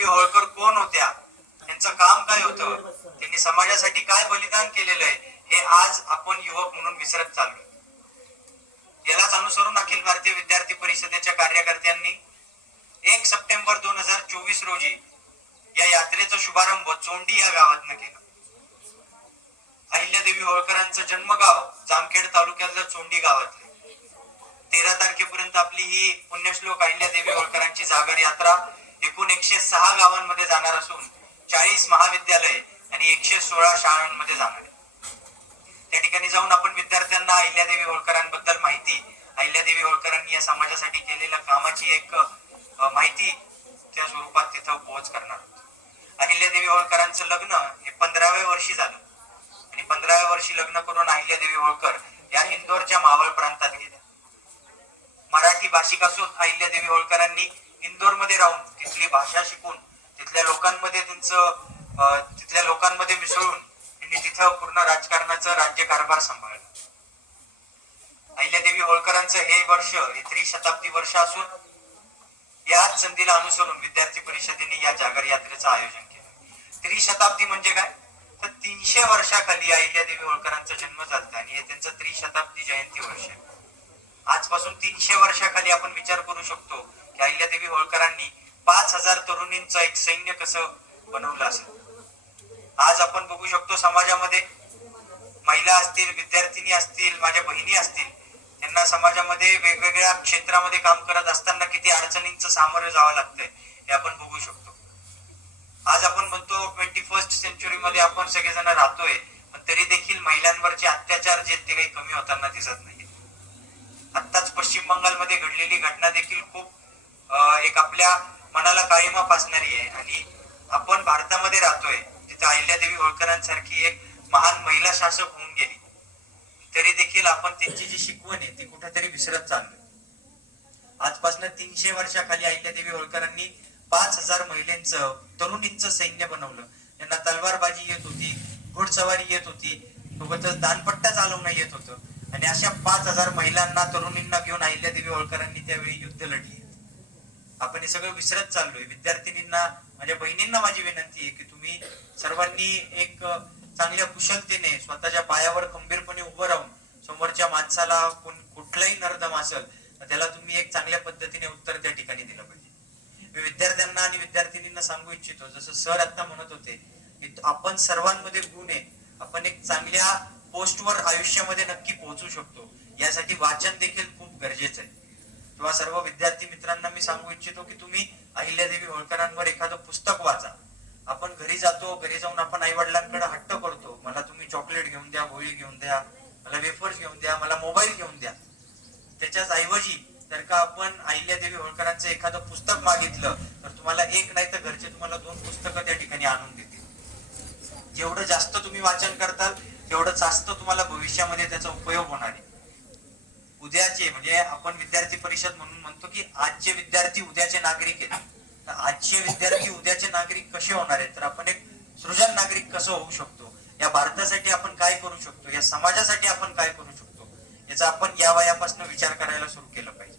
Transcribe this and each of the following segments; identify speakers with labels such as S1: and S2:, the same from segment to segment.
S1: होळकर काम काय होतं? त्यांनी समाजासाठी काय बलिदान केलेलं हे आज आपण युवक म्हणून विसरत चाललो यालाच अनुसरून अखिल भारतीय विद्यार्थी परिषदेच्या कार्यकर्त्यांनी एक सप्टेंबर दोन हजार चोवीस रोजी या यात्रेचा शुभारंभ चोंडी या गावातनं केला. अहिल्यादेवी होळकरांचं जन्मगाव जामखेड तालुक्यातल्या चोंडी गावातले. तेरा तारखेपर्यंत आपली ही पुण्यश्लोक अहिल्यादेवी होळकरांची जागर यात्रा एकूण एकशे सहा गावांमध्ये जाणार असून चाळीस महाविद्यालय आणि एकशे सोळा शाळांमध्ये जाणार आहे त्या ठिकाणी जाऊन आपण विद्यार्थ्यांना अहिल्यादेवी होळकरांबद्दल माहिती अहिल्यादेवी होळकरांनी या समाजासाठी केलेल्या कामाची एक माहिती त्या स्वरूपात तिथं पोहोच करणार. आहोत. होळकरांचं लग्न हे पंधराव्या वर्षी झालं. आणि पंधराव्या वर्षी लग्न करून अहिल्यादेवी होळकर या इंदोरच्या मावळ प्रांतात गेल्या. मराठी भाषिक असून अहिल्यादेवी होळकरांनी इंदोरमध्ये राहून तिथली भाषा शिकून तिथल्या लोकांमध्ये त्यांचं तिथल्या लोकांमध्ये मिसळून त्यांनी तिथं पूर्ण राजकारणाचं राज्यकारभार सांभाळला. अहिल्यादेवी होळकरांचं हे वर्ष हे त्रिशताब्दी वर्ष असून याच संधीला अनुसरून विद्यार्थी परिषदेने या जागर यात्रेचं आयोजन त्रिशताब्दी म्हणजे काय? तर तीनशे वर्षाखाली अहिल्यादेवी होळकरांचा जन्म झाला आणि हे त्यांचं त्रिशताब्दी जयंती वर्ष आहे. आजपासून तीनशे वर्षाखाली आपण विचार करू शकतो की अहिल्यादेवी होळकरांनी पाच हजार तरुणींचं एक सैन्य कसं बनवलं असेल? आज आपण बघू शकतो समाजामध्ये महिला असतील विद्यार्थिनी असतील माझ्या बहिणी असतील त्यांना समाजामध्ये वेगवेगळ्या क्षेत्रामध्ये काम करत असताना किती अडचणींचं सामोरं जावं लागतंय हे आपण बघू शकतो. म्हणतो ट्वेंटी फर्स्ट सेंचुरी मध्ये आपण सगळेजण राहतोय पण तरी देखील महिलांवरचे अत्याचार जे ते काही कमी होताना दिसत नाही आत्ताच पश्चिम बंगालमध्ये घडलेली घटना देखील खूप एक आपल्या मनाला काळीमा फासणारी आहे. आणि आपण भारतामध्ये राहतोय तिथे अहिल्यादेवी होळकरांसारखी एक महान महिला शासक होऊन गेली. तरी देखील आपण त्यांची जी शिकवण आहे ती कुठेतरी विसरत चाललोय. आजपासून तीनशे वर्षाखाली अहिल्यादेवी होळकरांनी पाच हजार महिलांचं तरुणींचं सैन्य बनवलं. त्यांना तलवारबाजी येत होती घोडसवारी येत होती. सोबतच दानपट्टा चालवणं येत होतं. आणि अशा पाच हजार महिलांना तरुणींना घेऊन अहिल्यादेवी होळकरांनी त्यावेळी युद्ध लढली. आपण हे सगळं विसरत चाललोय. विद्यार्थिनींना माझ्या बहिणींना माझी विनंती आहे की तुम्ही सर्वांनी एक चांगल्या कुशलतेने स्वतःच्या पायावर खंबीरपणे उभं राहून समोरच्या माणसाला कोण- कुठलाही नरदम असेल त्याला तुम्ही एक चांगल्या पद्धतीने उत्तर त्या ठिकाणी दिलं पाहिजे. मी विद्यार्थ्यांना आणि विद्यार्थिनींना सांगू इच्छितो जसं सर आता म्हणत होते की आपण सर्वांमध्ये गुण आहे आपण एक चांगल्या पोस्टवर आयुष्यामध्ये नक्की पोहोचू शकतो. यासाठी वाचन देखील खूप गरजेचं आहे. किंवा सर्व विद्यार्थी मित्रांना मी सांगू इच्छितो की तुम्ही अहिल्यादेवी होळकरांवर एखादं पुस्तक वाचा. आपण घरी जातो घरी जाऊन आपण आई वडिलांकडे हट्ट करतो मला तुम्ही चॉकलेट घेऊन द्या गोळी घेऊन द्या मला वेफर्स घेऊन द्या मला मोबाईल घेऊन द्या. त्याच्याच ऐवजी जर का आपण अहिल्यादेवी होळकरांचं एखादं पुस्तक मागितलं तर तुम्हाला एक नाही तर घरचे तुम्हाला दोन पुस्तकं त्या ठिकाणी आणून देतील. जेवढं जास्त तुम्ही वाचन करताल तेवढं जास्त तुम्हाला भविष्यामध्ये त्याचा उपयोग होणार आहे. उद्याचे म्हणजे आपण विद्यार्थी परिषद म्हणून म्हणतो की आजचे विद्यार्थी उद्याचे नागरिक आहेत. तर आजचे विद्यार्थी उद्याचे नागरिक कसे होणार आहेत? तर आपण एक सृजन नागरिक कसं होऊ शकतो? या भारतासाठी आपण काय करू शकतो? या समाजासाठी आपण काय करू शकतो? याचा आपण या वयापासून विचार करायला सुरू केलं पाहिजे.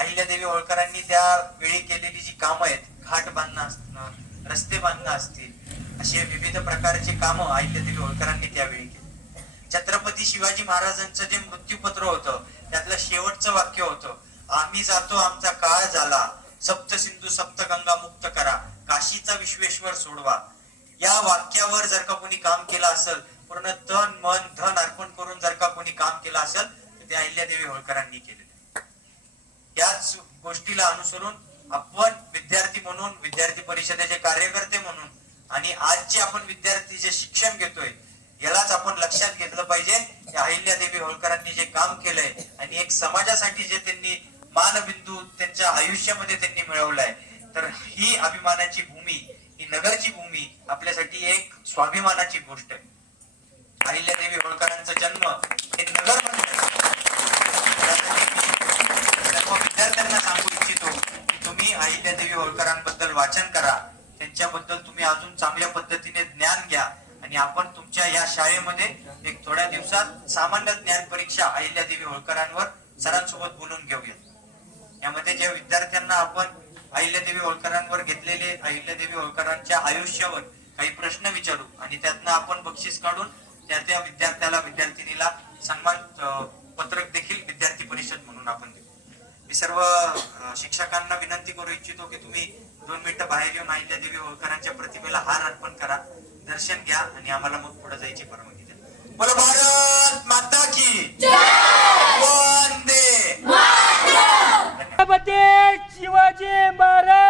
S1: अहिल्यादेवी होळकरांनी त्या वेळी केलेली जी कामं आहेत घाट बांधणं असणं रस्ते बांधणं असतील असे विविध प्रकारचे कामं अहिल्यादेवी होळकरांनी त्यावेळी केली. छत्रपती शिवाजी महाराजांचं जे मृत्यूपत्र होतं त्यातलं शेवटचं वाक्य होतं आम्ही जातो आमचा काळ झाला. सप्त सिंधू सप्त गंगा मुक्त करा. काशीचा विश्वेश्वर सोडवा. या वाक्यावर जर का कोणी काम केलं असेल पूर्ण तन मन धन अर्पण करून जर का कोणी काम केलं असेल तर ते अहिल्यादेवी होळकरांनी केले याच गोष्टीला अनुसरून आपण विद्यार्थी म्हणून विद्यार्थी परिषदेचे कार्यकर्ते म्हणून आणि आजचे आपण विद्यार्थी जे शिक्षण घेतोय यालाच आपण लक्षात घेतलं पाहिजे. की अहिल्यादेवी होळकरांनी जे काम केलंय आणि एक समाजासाठी जे त्यांनी मानबिंदू त्यांच्या आयुष्यामध्ये त्यांनी मिळवलाय तर ही अभिमानाची भूमी ही नगरची भूमी आपल्यासाठी एक स्वाभिमानाची गोष्ट आहे. अहिल्यादेवी होळकरांचा जन्म हे नगर सर्व विद्यार्थ्यांना सांगू इच्छितो की तुम्ही अहिल्यादेवी होळकरांबद्दल वाचन करा. त्यांच्याबद्दल तुम्ही अजून चांगल्या पद्धतीने ज्ञान घ्या. आणि आपण तुमच्या या शाळेमध्ये एक थोड्या दिवसात सामान्य ज्ञान परीक्षा अहिल्यादेवी होळकरांवर सरांसोबत बोलून घेऊया. यामध्ये ज्या विद्यार्थ्यांना आपण अहिल्यादेवी होळकरांवर घेतलेले अहिल्यादेवी होळकरांच्या आयुष्यावर काही प्रश्न विचारू आणि त्यातनं आपण बक्षीस काढून त्या त्या विद्यार्थ्याला विद्यार्थिनीला सन्मान पत्रक देखील विद्यार्थी परिषद म्हणून आपण देऊ. मी सर्व शिक्षकांना विनंती करू इच्छितो की तुम्ही दोन मिनिटं बाहेर येऊन अहिल्यादेवी होळकरांच्या प्रतिमेला हार अर्पण करा दर्शन घ्या आणि आम्हाला मग पुढे जायची परवानगी द्या. बोला भारत माता की वंदे!
S2: शिवाजी महाराज!